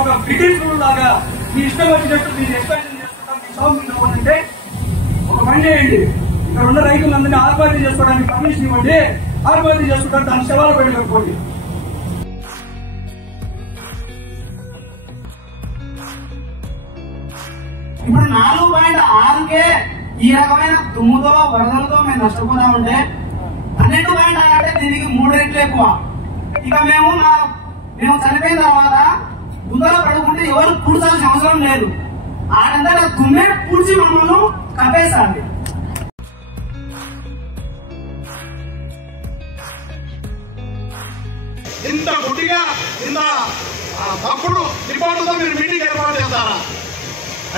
ఒక British rule లాగా మీ ఇష్టం వచ్చినట్టు మీరు ఎక్స్పాన్షన్ చేసుకుంటాం, మీ షాప్ మీరు ఇవ్వండి. ఒక పని చేయండి, ఇక్కడ ఉన్న రైతులందరినీ ఆత్మహత్య చేసుకోవడానికి పర్మిషన్ ఇవ్వండి. ఆత్మహత్య చేసుకుంటారు, దాని శవాలు పెట్టుకోండి. ఇప్పుడు 4.6కే ఈ రకమైన తుమ్ముతో వరదలతో మేము నష్టపోతామంటే 12.6 అంటే దీనికి 3 రెట్లు ఎక్కువ. ఇక మేము చనిపోయిన తర్వాత గుంతలో పడుకుంటే ఎవరు పూడ్చాల్సిన అవసరం లేదు. ఆడంతా తుమ్మే పూడ్చి మమ్మల్ని కప్పేస్తాండి. ఇంత గుడ్డిగా ఇంత తప్పుడు రిపోర్టుతో మీరు మీటింగ్ ఏర్పాటు చేస్తారా?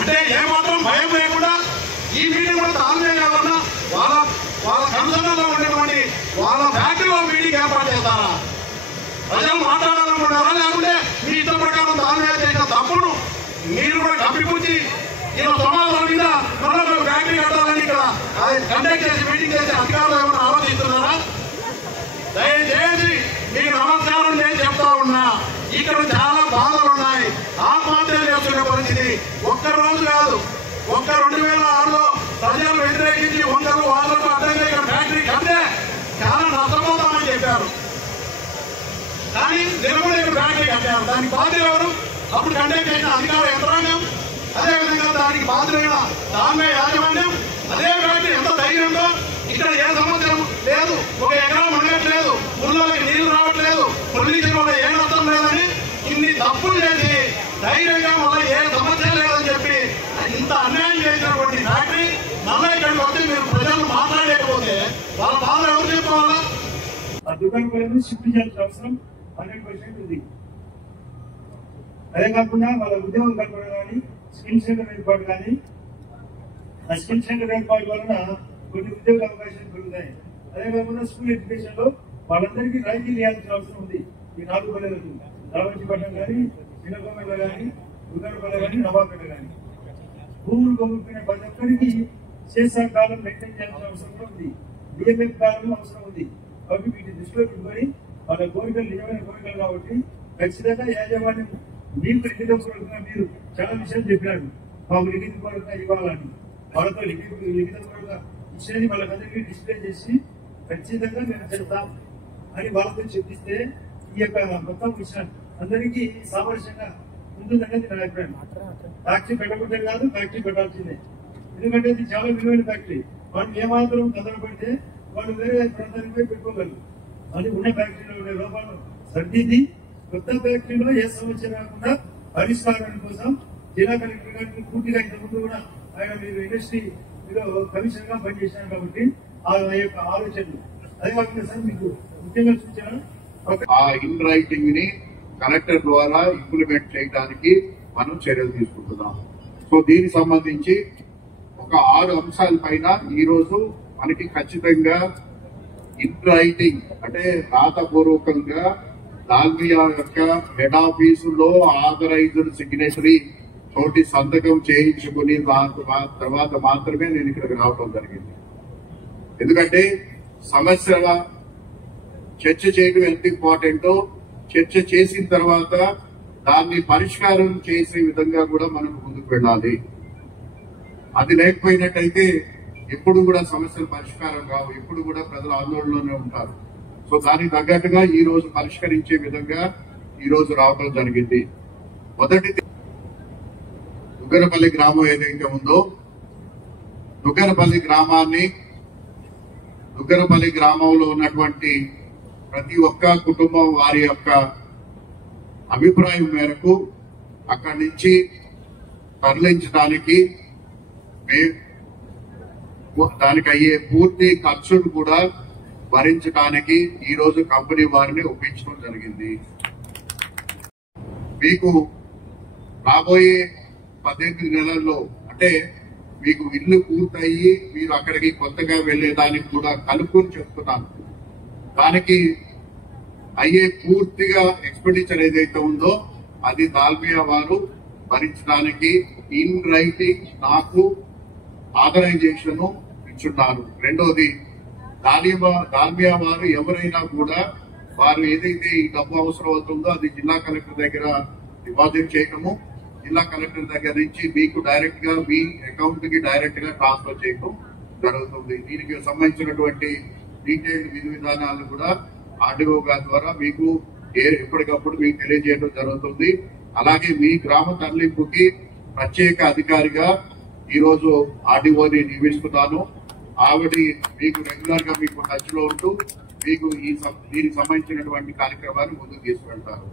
అంటే ఏమాత్రం భయం లేకుండా ఈ మీటింగ్ కూడా తాల్మే కాకుండా వాళ్ళ కన్సర్న్లో ఉండేటువంటి వాళ్ళ ఫ్యాక్టరీలో మీటింగ్ ఏర్పాటు చేస్తారా? ప్రజలు మాట్లాడాలనుకుంటారా? లేకుంటే మీ ఇష్టం ప్రకారం తాల్మే చేసిన తప్పును మీరు కూడా కప్పిపుచ్చి ఇలా సమాధానం మీద మరొక ఫ్యాక్టరీ కట్టాలని ఇక్కడ కండక్ట్ చేసి మీటింగ్ చేసే అధికారులు ఏమైనా ఆలోచిస్తున్నారా? దయచేసి మీకు నమస్కారం నేను చెప్తా ఉన్నా, ఇక్కడ చాలా బాధలు ఉన్నాయి. ఆత్మహత్యలు చేసుకునే పరిస్థితి ఒక్కరోజు కాదు. 2006లో ప్రజలు వ్యతిరేకించి 100 వాళ్లకు అడ్డంగా ఇక్కడ ఫ్యాక్టరీ కడితే చాలా నష్టపోతామని చెప్పారు. కానీ నిలబడి ఇక్కడ ఫ్యాక్టరీ కట్టారు. దానికి బాధ్యులు ఎవరు? అప్పుడు కండక్ట్ చేసిన అధికార యంత్రాంగం, అదేవిధంగా దానికి బాధ్యులైన తామే యాజమాన్యం. అదే ఫ్యాక్టరీ ఎంత ధైర్యంతో ఇక్కడ ఏ సమస్య లేదు, ఒక ఎకరా మునగట్లేదు, ఊళ్ళోకి నీళ్లు రావట్లేదు, పొల్యూషన్ వల్ల ఏ నష్టం లేదని ఇన్ని తప్పులు చేసి ధైర్యంగా వల్ల ఏ సమస్య లేదని చెప్పి ఇంత అన్యాయం చేసినటువంటి ఫ్యాక్టరీ మళ్ళీ ఇక్కడికి వస్తే మీరు ప్రజలు మాట్లాడలేకపోతే వాళ్ళ బాధ ఎవరు చెప్పుకోవాలా? ఆ దుకాణాలను షిఫ్ట్ చేయాల్సిన అవసరం 100% ఉంది. అదే కాకుండా వాళ్ళ ఉద్యోగం కల్పన కానీ, స్కిల్ సెంటర్ ఏర్పాటు కానీ, ఆ స్కిల్ సెంటర్ ఏర్పాటు వలన కొన్ని ఉద్యోగ అవకాశాలు పెరుగుతాయి. అదే కాకుండా స్కూల్ ఎడ్యుకేషన్ లో వాళ్ళందరికీ రాయితీలు ఇవ్వాల్సిన అవసరం ఉంది. ఈ 4 పల్లెలకు రావంచిపట్నం కానీ, చిన్నకొమ్మల కానీ, ఉదరపల్లి కానీ, నవాపేట కానీ భూములు కొనుక్కునే ప్రతి ఒక్కరికి చేసా కాలం మెయింటైన్ చేయాల్సిన అవసరం ఉంది. డిఎంఎఫ్ కాలం అవసరం ఉంది. కాబట్టి వీటి దృష్టిలో పెట్టుకొని వాళ్ళ కోరికలు నిజమైన కోరికలు కాబట్టి ఖచ్చితంగా యాజమాన్యం మీకు లిఖితపూర్వకంగా మీరు చాలా విషయాలు చెప్పినారు. మాకు లిఖితపూర్వకంగా ఇవ్వాలని వాళ్ళతో లిఖితపూర్వకంగా విషయాన్ని వాళ్ళకందరికీ డిస్ప్లే చేసి ఖచ్చితంగా మేము చేస్తాం అని వాళ్ళతో చెప్పిస్తే ఈ యొక్క మొత్తం విషయం అందరికీ సామరస్యంగా ఉంటుందనేది నా అభిప్రాయం. ఫ్యాక్టరీ పెట్టకుంటే కాదు, ఫ్యాక్టరీ పెట్టాల్సిందే. ఎందుకంటే ఇది చాలా విలువైన ఫ్యాక్టరీ. వాళ్ళు ఏమాత్రం తొందర పెడితే వాళ్ళు వేరే ప్రాంతానికి పోయి పెట్టుకోగలరు. అది ఉన్న ఫ్యాక్టరీలో ఉండే లోపాలను సర్దిద్ది కొత్త ఫ్యాక్టరీలో ఏ సమస్య రాకుండా పరిష్కారం కోసం జిల్లా కలెక్టర్ గారికి పూర్తిగా ఇంతకుముందు కూడా ఆయన మీరు ఇండస్ట్రీలో కమిషనర్ గా పనిచేశారు కాబట్టి ఆ యొక్క ఆలోచనలు అదే కాకుండా సార్ మీకు ముఖ్యంగా సూచన ఆ ఇన్ రైటింగ్ ని కలెక్టర్ ద్వారా ఇంప్లిమెంట్ చేయడానికి మనం చర్యలు తీసుకుంటున్నాం. సో దీనికి సంబంధించి ఒక 6 అంశాల పైన ఈ రోజు మనకి ఖచ్చితంగా ఇన్ రైటింగ్ అంటే రాతపూర్వకంగా దాల్మియా యొక్క హెడ్ ఆఫీసులో ఆథరైజ్డ్ సిగ్నేచరీ తోటి సంతకం చేయించుకుని తర్వాత మాత్రమే నేను ఇక్కడికి రావడం జరిగింది. ఎందుకంటే సమస్యల చర్చ చేయడం ఎంత ఇంపార్టెంటో చర్చ చేసిన తర్వాత దాన్ని పరిష్కారం చేసే విధంగా కూడా మనం ముందుకు వెళ్ళాలి. అది లేకపోయినట్టయితే ఎప్పుడు కూడా సమస్యలు పరిష్కారం కావు, ఎప్పుడు కూడా ప్రజలు ఆందోళనలోనే ఉంటారు. సో దానికి తగ్గట్టుగా ఈ రోజు పరిష్కరించే విధంగా ఈ రోజు రావడం జరిగింది. మొదటిది దుగ్గరపల్లి గ్రామం ఏదైతే ఉందో దుగ్గరపల్లి గ్రామంలో ఉన్నటువంటి ప్రతి ఒక్క కుటుంబం వారి యొక్క అభిప్రాయం మేరకు అక్కడి నుంచి తరలించడానికి దానికి అయ్యే పూర్తి ఖర్చును కూడా భరించడానికి ఈ రోజు కంపెనీ వారిని ఒప్పించడం జరిగింది. మీకు రాబోయే 18 నెలల్లో అంటే మీకు ఇల్లు పూర్తయి మీరు అక్కడికి కొత్తగా వెళ్లేదానికి కూడా కలుపుకొని చెప్తున్నాను. దానికి అయ్యే పూర్తిగా ఎక్స్పెండిచర్ ఏదైతే ఉందో అది దాల్మియా వారు భరించడానికి ఇన్ రైటింగ్ నాకు ఆథరైజేషన్ ఇచ్చున్నారు. రెండోది దాల్మియా వారు ఎవరైనా కూడా వారు ఏదైతే ఈ డబ్బు అవసరం అవుతుందో అది జిల్లా కలెక్టర్ దగ్గర డిపాజిట్ చేయటము, జిల్లా కలెక్టర్ దగ్గర నుంచి మీకు డైరెక్ట్ గా మీ అకౌంట్ కి డైరెక్ట్ గా ట్రాన్స్ఫర్ చేయటం జరుగుతుంది. దీనికి సంబంధించినటువంటి డీటెయిల్డ్ విధి విధానాలు కూడా ఆర్డీఓ గారి ద్వారా మీకు ఎప్పటికప్పుడు మీకు తెలియజేయడం జరుగుతుంది. అలాగే మీ గ్రామ తరలింపుకి ప్రత్యేక అధికారిగా ఈ రోజు ఆర్డీఓని నియమిస్తున్నాను. ఆవిడ మీకు రెగ్యులర్ గా మీకు టచ్ లో ఉంటూ మీకు దీనికి సంబంధించినటువంటి కార్యక్రమాన్ని ముందుకు తీసుకెళ్తారు.